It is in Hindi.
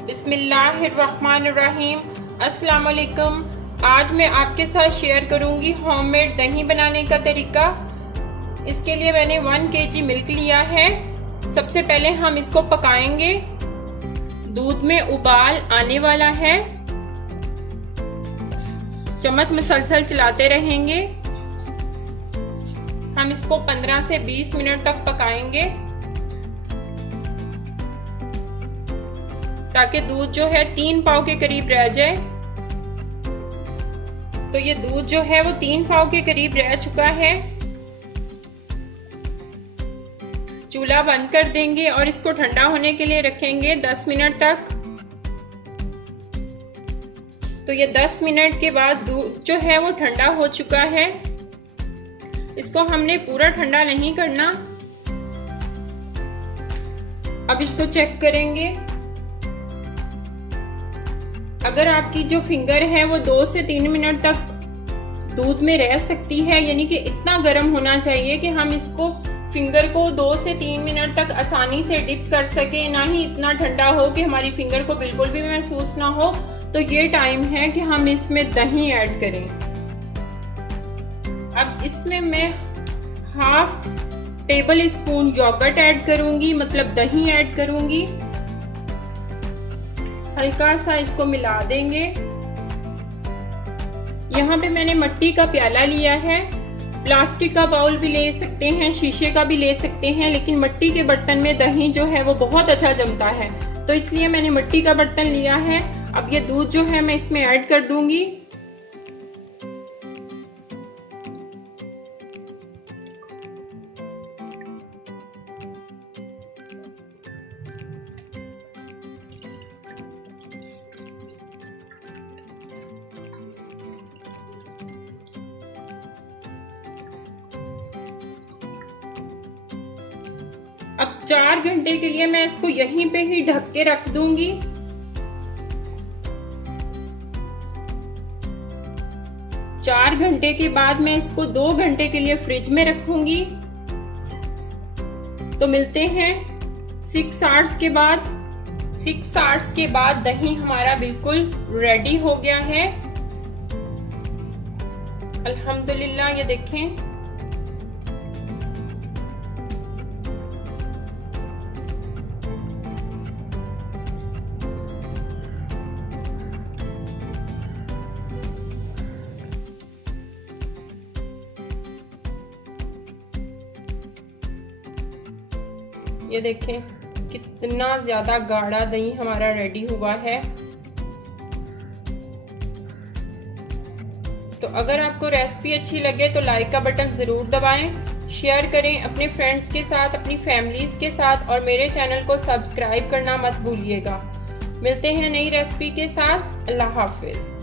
बिस्मिल्लाहिर्रहमानिर्रहीम। अस्सलाम वालेकुम। आज मैं आपके साथ शेयर करूंगी होममेड दही बनाने का तरीका। इसके लिए मैंने 1 kg मिल्क लिया है। सबसे पहले हम इसको पकाएंगे। दूध में उबाल आने वाला है। चम्मच मुसलसल चलाते रहेंगे। हम इसको 15 से 20 मिनट तक पकाएंगे ताकि दूध जो है 3 पाव के करीब रह जाए। तो ये दूध जो है वो 3 पाव के करीब रह चुका है। चूल्हा बंद कर देंगे और इसको ठंडा होने के लिए रखेंगे 10 मिनट तक। तो ये 10 मिनट के बाद दूध जो है वो ठंडा हो चुका है। इसको हमने पूरा ठंडा नहीं करना। अब इसको चेक करेंगे। अगर आपकी जो फिंगर है वो 2 से 3 मिनट तक दूध में रह सकती है, यानी कि इतना गर्म होना चाहिए कि हम इसको फिंगर को 2 से 3 मिनट तक आसानी से डिप कर सके, ना ही इतना ठंडा हो कि हमारी फिंगर को बिल्कुल भी महसूस ना हो। तो ये टाइम है कि हम इसमें दही ऐड करें। अब इसमें मैं half tablespoon yoghurt add करूंगी, मतलब दही ऐड करूंगी। हल्का सा इसको मिला देंगे। यहाँ पे मैंने मिट्टी का प्याला लिया है। प्लास्टिक का बाउल भी ले सकते हैं, शीशे का भी ले सकते हैं, लेकिन मिट्टी के बर्तन में दही जो है वो बहुत अच्छा जमता है, तो इसलिए मैंने मिट्टी का बर्तन लिया है। अब ये दूध जो है मैं इसमें ऐड कर दूंगी। अब 4 घंटे के लिए मैं इसको यहीं पे ही ढक के रख दूंगी। चार घंटे के बाद मैं इसको 2 घंटे के लिए फ्रिज में रखूंगी। तो मिलते हैं 6 आवर्स के बाद। 6 आवर्स के बाद दही हमारा बिल्कुल रेडी हो गया है। अल्हम्दुलिल्लाह, ये देखें। ये देखें कितना ज्यादा गाढ़ा दही हमारा रेडी हुआ है। तो अगर आपको रेसिपी अच्छी लगे तो लाइक का बटन जरूर दबाएं, शेयर करें अपने फ्रेंड्स के साथ, अपनी फैमिलीज के साथ, और मेरे चैनल को सब्सक्राइब करना मत भूलिएगा। मिलते हैं नई रेसिपी के साथ। अल्लाह हाफिज।